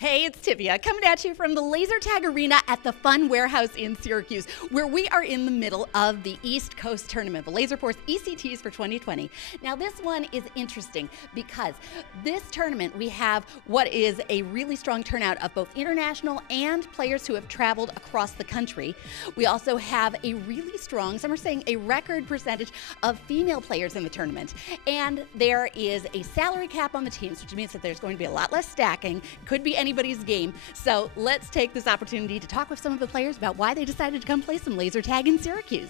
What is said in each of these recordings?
Hey, it's Tivia coming at you from the Laser Tag Arena at the Fun Warehouse in Syracuse, where we are in the middle of the East Coast Tournament, the Laserforce ECTs for 2020. Now, this one is interesting because this tournament, we have what is a really strong turnout of both international and players who have traveled across the country. We also have a really strong, some are saying a record percentage of female players in the tournament. And there is a salary cap on the teams, which means that there's going to be a lot less stacking, could be anybody's game. So let's take this opportunity to talk with some of the players about why they decided to come play some laser tag in Syracuse.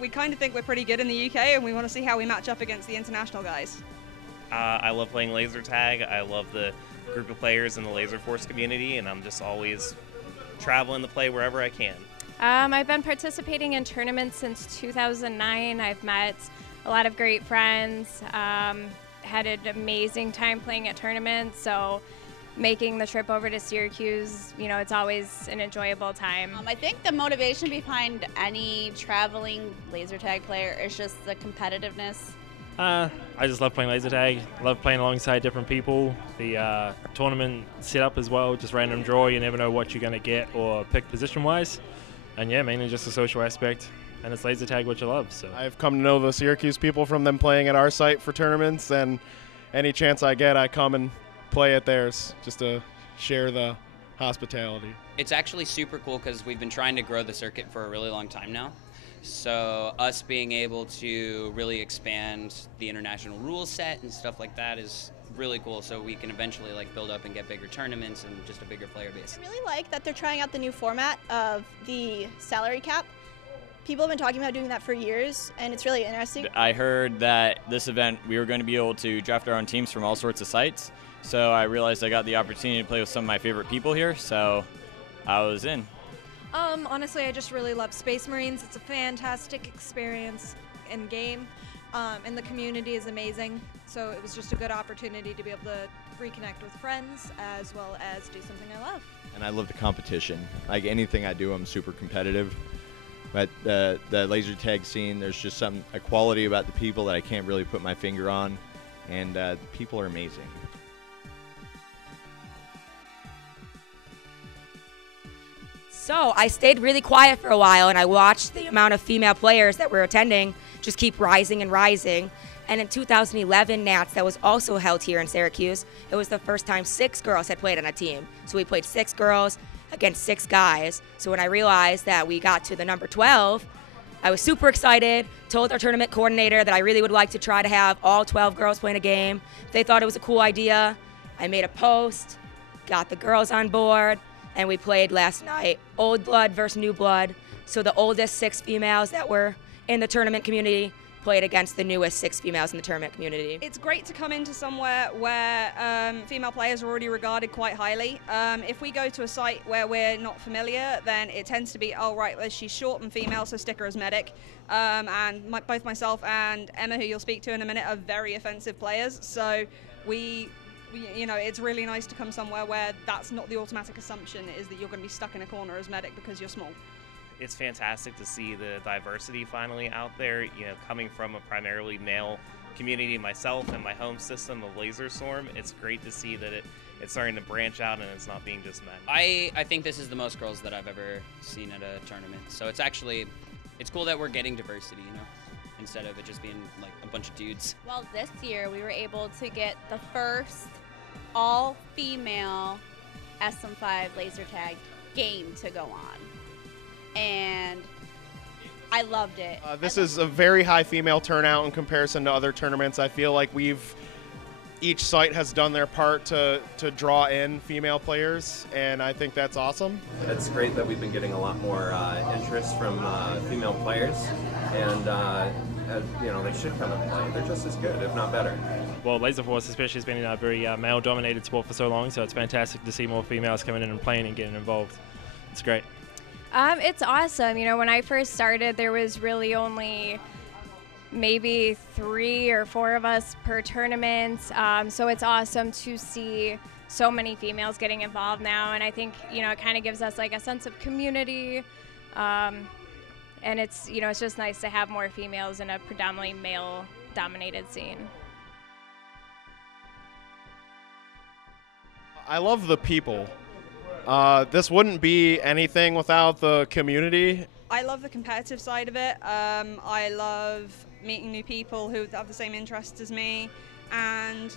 We kind of think we're pretty good in the UK, and we want to see how we match up against the international guys. I love playing laser tag. I love the group of players in the Laserforce community, and I'm just always traveling to play wherever I can. I've been participating in tournaments since 2009. I've met a lot of great friends, had an amazing time playing at tournaments, so making the trip over to Syracuse, you know, it's always an enjoyable time. I think the motivation behind any traveling laser tag player is just the competitiveness. I just love playing laser tag, love playing alongside different people. The tournament setup as well, just random draw, you never know what you're going to get or pick position-wise. And yeah, mainly just the social aspect, and it's laser tag, which I love. So I've come to know the Syracuse people from them playing at our site for tournaments, and any chance I get, I come and play at theirs just to share the hospitality. It's actually super cool because we've been trying to grow the circuit for a really long time now. So us being able to really expand the international rule set and stuff like that is really cool, so we can eventually build up and get bigger tournaments and just a bigger player base. I really like that they're trying out the new format of the salary cap. People have been talking about doing that for years, and it's really interesting. I heard that this event we were going to be able to draft our own teams from all sorts of sites, so I realized I got the opportunity to play with some of my favorite people here, so I was in. Honestly, I just really love Space Marines. It's a fantastic experience in game, and the community is amazing, so it was just a good opportunity to be able to reconnect with friends as well as do something I love. And I love the competition. Like anything I do, I'm super competitive. But the laser tag scene, there's just a quality about the people that I can't really put my finger on, and the people are amazing. So I stayed really quiet for a while, and I watched the amount of female players that were attending just keep rising and rising. And in 2011 Nats, that was also held here in Syracuse, it was the first time 6 girls had played on a team. So we played 6 girls against 6 guys. So when I realized that we got to the number 12, I was super excited, told our tournament coordinator that I really would like to try to have all 12 girls playing a game. They thought it was a cool idea. I made a post, got the girls on board, and we played last night, old blood versus new blood. So the oldest 6 females that were in the tournament community played against the newest 6 females in the tournament community. It's great to come into somewhere where female players are already regarded quite highly. If we go to a site where we're not familiar, then it tends to be, oh right, well, she's short and female, so stick her as medic. Both myself and Emma, who you'll speak to in a minute, are very offensive players. So you know, it's really nice to come somewhere where that's not the automatic assumption, is that you're going to be stuck in a corner as medic because you're small. It's fantastic to see the diversity finally out there, you know, coming from a primarily male community myself and my home system of Laserstorm. It's great to see that it's starting to branch out and it's not being just men. I think this is the most girls that I've ever seen at a tournament. So it's cool that we're getting diversity, you know, instead of it just being like a bunch of dudes. Well, this year we were able to get the first all-female SM5 laser tag game to go on. And I loved it. This is a very high female turnout in comparison to other tournaments. I feel like each site has done their part to draw in female players, and I think that's awesome. It's great that we've been getting a lot more interest from female players, and you know, they should come and play. They're just as good, if not better. Well, Laserforce especially has been a very male-dominated sport for so long, so it's fantastic to see more females coming in and playing and getting involved. It's great. It's awesome. You know, when I first started, there was really only maybe 3 or 4 of us per tournament. So it's awesome to see so many females getting involved now. And I think, you know, it kind of gives us like a sense of community. And it's, you know, it's just nice to have more females in a predominantly male-dominated scene. I love the people. This wouldn't be anything without the community. I love the competitive side of it. I love meeting new people who have the same interests as me, and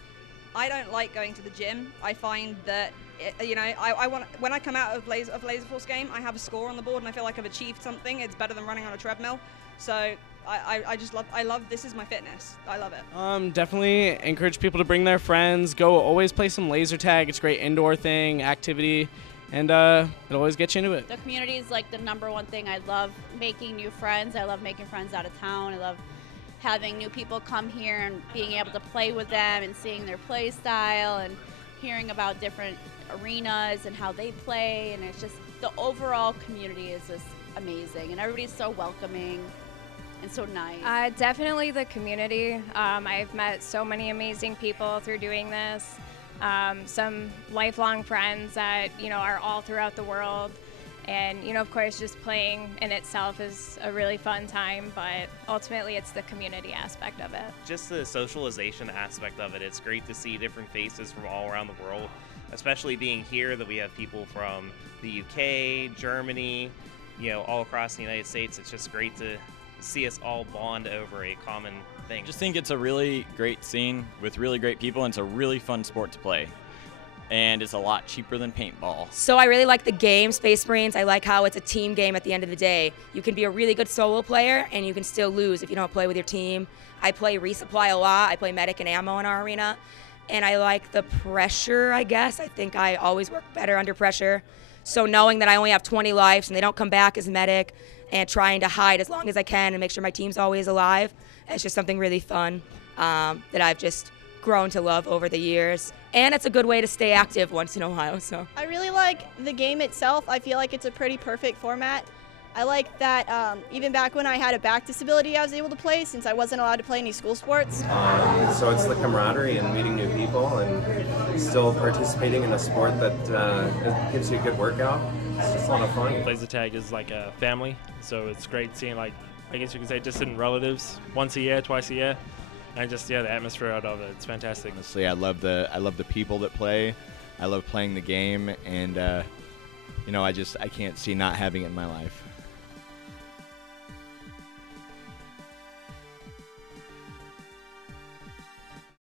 I don't like going to the gym. I find that I want, when I come out of Laserforce game, I have a score on the board and I feel like I've achieved something. It's better than running on a treadmill. So I love this is my fitness. I love it. Definitely encourage people to bring their friends. Go always play some laser tag. It's a great indoor thing, activity, and it'll always get you into it. The community is like the #1 thing. I love making new friends. I love making friends out of town. I love having new people come here and being able to play with them and seeing their play style and hearing about different arenas and how they play. And it's just the overall community is just amazing, and everybody's so welcoming and so nice. Definitely the community. I've met so many amazing people through doing this. Some lifelong friends that are all throughout the world, and of course just playing in itself is a really fun time, but ultimately it's the community aspect of it. Just the socialization aspect of it. It's great to see different faces from all around the world, especially being here that we have people from the UK, Germany, all across the United States. It's just great to see us all bond over a common thing. I just think it's a really great scene with really great people, and it's a really fun sport to play. And it's a lot cheaper than paintball. So I really like the game, Space Marines. I like how it's a team game at the end of the day. You can be a really good solo player, and you can still lose if you don't play with your team. I play resupply a lot. I play medic and ammo in our arena. And I like the pressure, I guess. I think I always work better under pressure. So knowing that I only have 20 lives and they don't come back as medic, and trying to hide as long as I can and make sure my team's always alive, it's just something really fun that I've just grown to love over the years. And it's a good way to stay active once in a while. So I really like the game itself. I feel like it's a pretty perfect format. I like that even back when I had a back disability, I was able to play since I wasn't allowed to play any school sports. So it's the camaraderie and meeting new people and still participating in a sport that gives you a good workout. It's just a lot of fun. Laser tag is like a family, so it's great seeing, like, I guess you could say, distant relatives once a year, twice a year, and just the atmosphere out of it. It's fantastic. Honestly, I love the people that play. I love playing the game, and I can't see not having it in my life.